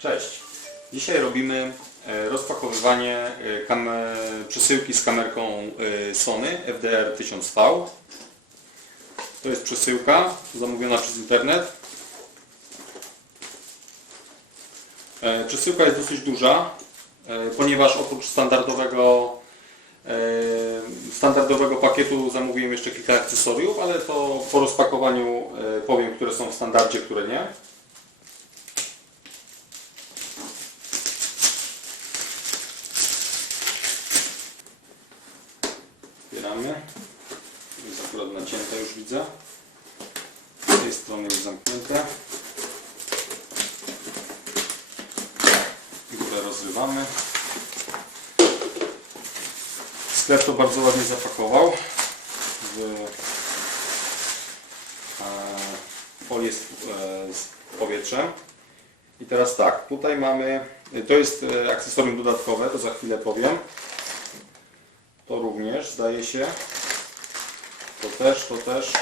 Cześć. Dzisiaj robimy e, rozpakowywanie e, przesyłki z kamerką e, Sony FDR 1000V. To jest przesyłka zamówiona przez internet. Przesyłka jest dosyć duża, ponieważ oprócz standardowego standardowego pakietu zamówiłem jeszcze kilka akcesoriów, ale to po rozpakowaniu powiem, które są w standardzie, które nie. Otwieramy. Tu jest akurat nacięte już widzę. Z tej strony jest zamknięte. I rozrywamy. Sklep to bardzo ładnie zapakował w e, folię z, e, z powietrzem. I teraz tak, tutaj mamy, to jest e, akcesorium dodatkowe, to za chwilę powiem. To również, zdaje się. To też, to też.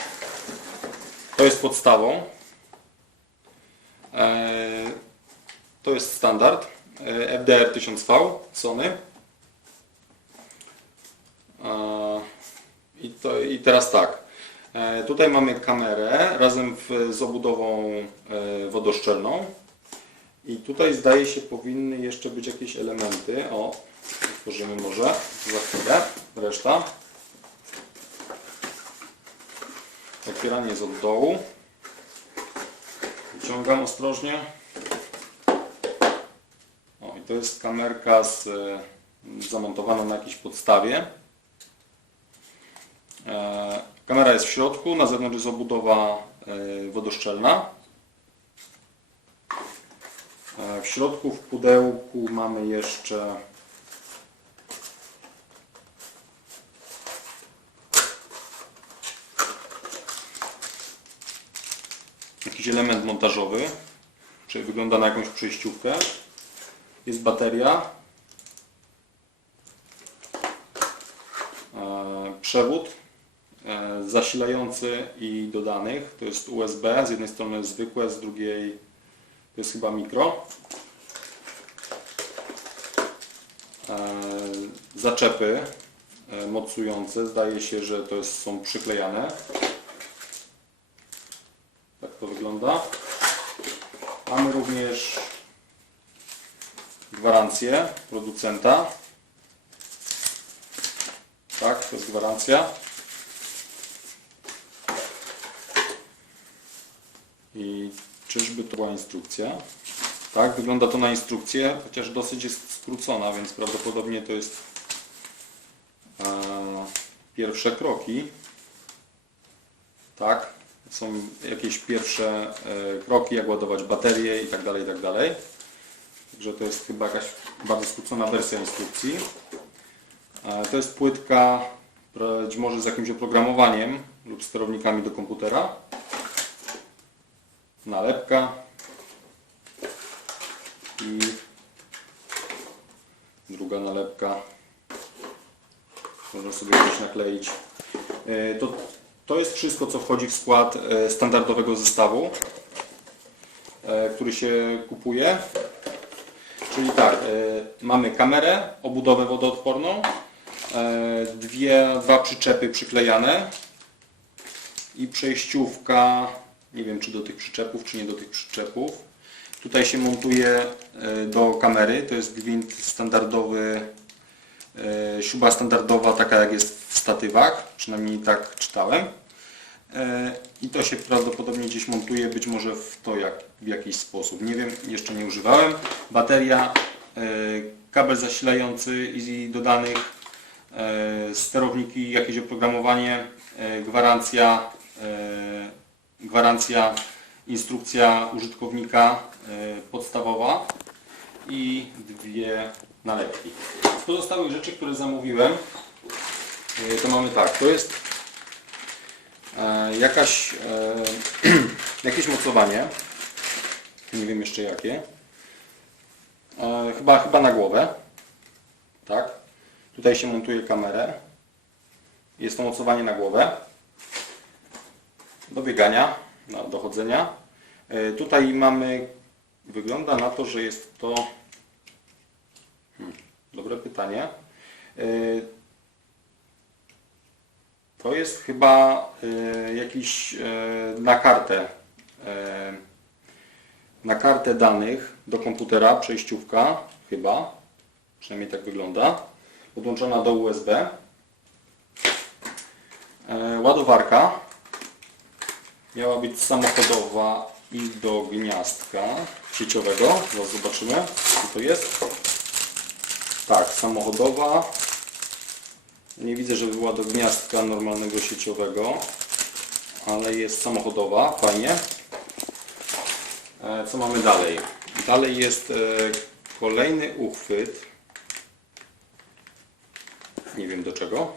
To jest podstawą. E, To jest standard e, FDR 1000V Sony. E, I, to, I teraz tak. E, Tutaj mamy kamerę razem w, z obudową e, wodoszczelną. I tutaj zdaje się powinny jeszcze być jakieś elementy. O, otworzymy może za chwilę. Reszta. Otwieranie jest od dołu. Wyciągam ostrożnie. To jest kamerka z, e, zamontowana na jakiejś podstawie. E, Kamera jest w środku, na zewnątrz jest obudowa e, wodoszczelna. W środku w pudełku mamy jeszcze jakiś element montażowy, czyli wygląda na jakąś przejściówkę. Jest bateria, e, przewód e, zasilający i do danych. To jest USB, z jednej strony zwykłe, z drugiej to jest chyba mikro. E, Zaczepy mocujące, zdaje się, że to jest, są przyklejane. Tak to wygląda. Mamy również gwarancję producenta. Tak, to jest gwarancja. I czyżby to była instrukcja? Tak, wygląda to na instrukcję, chociaż dosyć jest skrócona, więc prawdopodobnie to jest e, pierwsze kroki. Tak, są jakieś pierwsze e, kroki, jak ładować baterię i tak dalej, i tak dalej. Także to jest chyba jakaś bardzo skrócona wersja instrukcji. E, To jest płytka, być może z jakimś oprogramowaniem lub sterownikami do komputera. Nalepka i druga nalepka. Można sobie coś nakleić. E, To, to jest wszystko, co wchodzi w skład e, standardowego zestawu, który się kupuje. Czyli tak, e, mamy kamerę, obudowę wodoodporną, e, dwie, dwa przyczepy przyklejane i przejściówka, nie wiem czy do tych przyczepów, czy nie do tych przyczepów. Tutaj się montuje e, do kamery, to jest gwint standardowy, śruba standardowa, taka jak jest w statywach, przynajmniej tak czytałem. E, I to się prawdopodobnie gdzieś montuje, być może w to jak, w jakiś sposób. Nie wiem, jeszcze nie używałem. Bateria, e, kabel zasilający i do danych, e, sterowniki, jakieś oprogramowanie, gwarancja, gwarancja, instrukcja użytkownika podstawowa i dwie nalepki. Z pozostałych rzeczy, które zamówiłem, to mamy tak, to jest jakaś, e, jakieś mocowanie, nie wiem jeszcze jakie, e, chyba, chyba na głowę, tak, tutaj się montuje kamerę, jest to mocowanie na głowę, do biegania, do chodzenia. E, Tutaj mamy wygląda na to, że jest to... Hmm, dobre pytanie. To jest chyba y, jakiś y, na kartę. y, Na kartę danych do komputera przejściówka, chyba. Przynajmniej tak wygląda. Podłączona do USB. E, Ładowarka miała być samochodowa i do gniazdka sieciowego. Zaraz zobaczymy, co to jest. Tak, samochodowa. Nie widzę, żeby była do gniazdka normalnego sieciowego, ale jest samochodowa, fajnie. E, Co mamy dalej? Dalej jest e, kolejny uchwyt. Nie wiem do czego.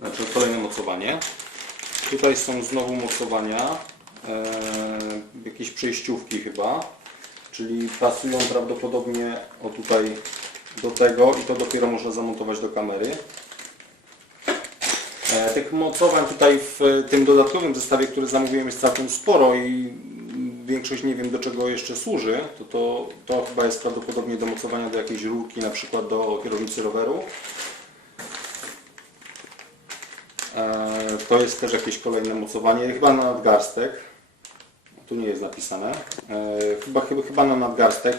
Znaczy kolejne mocowanie. Tutaj są znowu mocowania. E, jakieś przejściówki chyba. Czyli pasują prawdopodobnie o tutaj do tego i to dopiero można zamontować do kamery. E, Tych mocowań tutaj w tym dodatkowym zestawie, który zamówiłem jest całkiem sporo i większość nie wiem do czego jeszcze służy. To, to, to chyba jest prawdopodobnie do mocowania do jakiejś rurki, na przykład do kierownicy roweru. E, To jest też jakieś kolejne mocowanie, chyba na nadgarstek. Tu nie jest napisane. E, Chyba, chyba, chyba na nadgarstek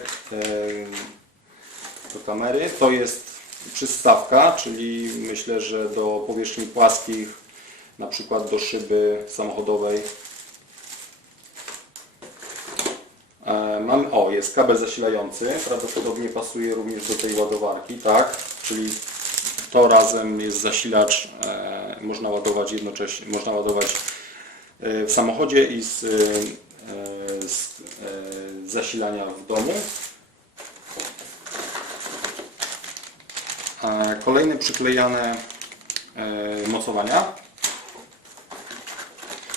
do kamery. To jest przystawka, czyli myślę, że do powierzchni płaskich, na przykład do szyby samochodowej. E, Mamy, o, jest kabel zasilający, prawdopodobnie pasuje również do tej ładowarki, tak? Czyli to razem jest zasilacz, e, można ładować jednocześnie, można ładować e, w samochodzie i z, z zasilania w domu. Kolejne przyklejane e, mocowania.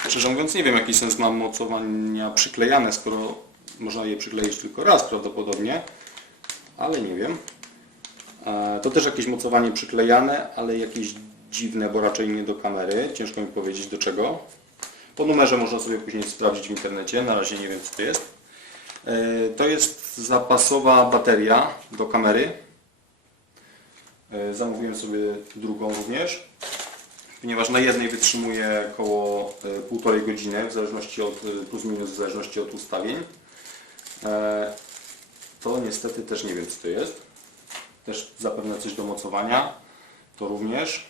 Szczerze mówiąc nie wiem jaki sens ma mocowania przyklejane, skoro można je przykleić tylko raz prawdopodobnie, ale nie wiem. E, To też jakieś mocowanie przyklejane, ale jakieś dziwne, bo raczej nie do kamery. Ciężko mi powiedzieć do czego. Po numerze można sobie później sprawdzić w internecie, na razie nie wiem co to jest. E, To jest zapasowa bateria do kamery. E, Zamówiłem sobie drugą również, ponieważ na jednej wytrzymuje około e, półtorej godziny, w zależności od, e, plus minus w zależności od ustawień. E, To niestety też nie wiem co to jest. Też zapewne coś do mocowania. To również.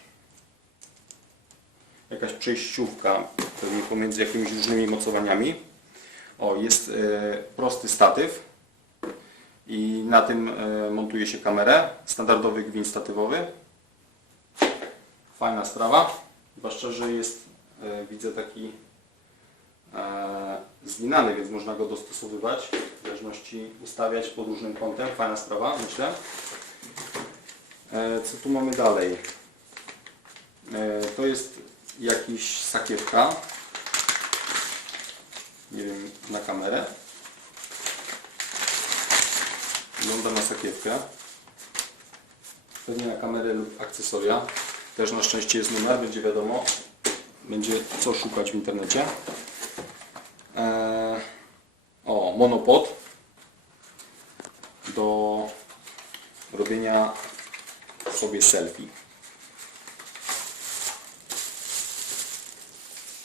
Jakaś przejściówka pewnie pomiędzy jakimiś różnymi mocowaniami. O, jest e, prosty statyw i na tym e, montuje się kamerę. Standardowy gwint statywowy. Fajna sprawa. Zwłaszcza, że jest, e, widzę taki e, zginany, więc można go dostosowywać, w zależności ustawiać pod różnym kątem. Fajna sprawa, myślę. Co tu mamy dalej? To jest jakiś sakiewka. Nie wiem, na kamerę. Wygląda na sakiewkę. Pewnie na kamerę lub akcesoria. Też na szczęście jest numer, będzie wiadomo. Będzie co szukać w internecie. Eee, o, monopod do robienia sobie selfie.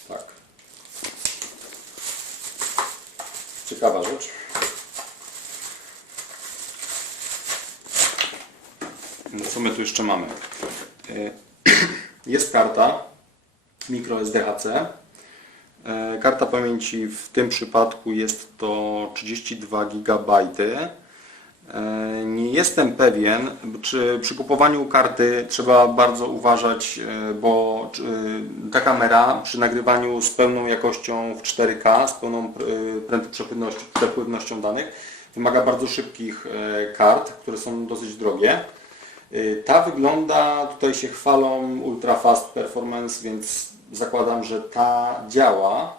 Tak. Ciekawa rzecz. No, Co my tu jeszcze mamy? E, Jest karta micro SDHC. E, Karta pamięci w tym przypadku jest to 32 GB. E, Nie jestem pewien, czy przy kupowaniu karty trzeba bardzo uważać, bo ta kamera przy nagrywaniu z pełną jakością w 4K, z pełną przepływnością, danych, wymaga bardzo szybkich kart, które są dosyć drogie. Y, Ta wygląda, tutaj się chwalą Ultra Fast Performance, więc zakładam, że ta działa.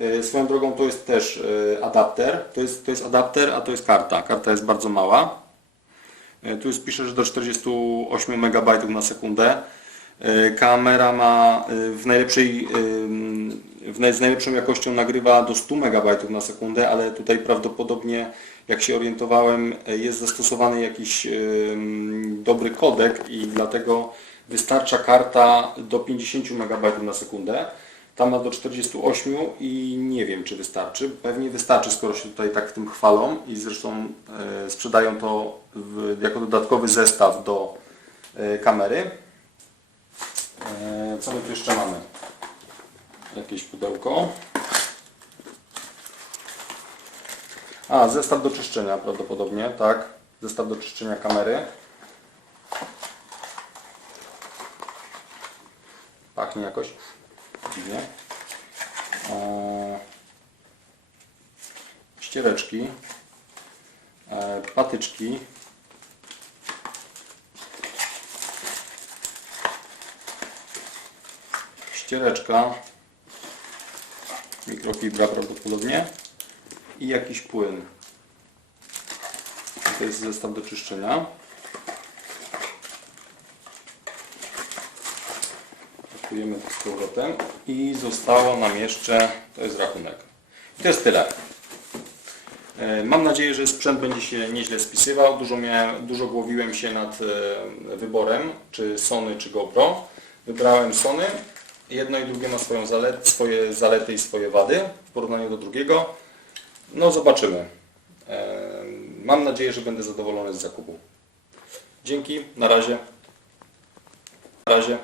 Y, Swoją drogą to jest też y, adapter. To jest, to jest adapter, a to jest karta. Karta jest bardzo mała. Tu jest pisze, że do 48 MB na sekundę. Kamera ma w najlepszej, w naj, z najlepszą jakością nagrywa do 100 MB na sekundę, ale tutaj prawdopodobnie, jak się orientowałem, e, jest zastosowany jakiś dobry kodek i dlatego wystarcza karta do 50 MB na sekundę. Tam ma do 48 i nie wiem czy wystarczy. Pewnie wystarczy, skoro się tutaj tak tym chwalą i zresztą e, sprzedają to jako dodatkowy zestaw do e, kamery. Co my tu jeszcze mamy? Jakieś pudełko. A, zestaw do czyszczenia prawdopodobnie, tak. Zestaw do czyszczenia kamery. Pachnie jakoś dziwnie. Ściereczki. E, patyczki. ściereczka, mikrofibra prawdopodobnie i jakiś płyn. To jest zestaw do czyszczenia. Pakujemy to z powrotem i zostało nam jeszcze, to jest rachunek. I to jest tyle. E, Mam nadzieję, że sprzęt będzie się nieźle spisywał. Dużo, miałem, dużo głowiłem się nad e, wyborem, czy Sony, czy GoPro. Wybrałem Sony. Jedno i drugie ma swoją zalet, swoje zalety i swoje wady w porównaniu do drugiego. No zobaczymy. E, Mam nadzieję, że będę zadowolony z zakupu. Dzięki, na razie. Na razie.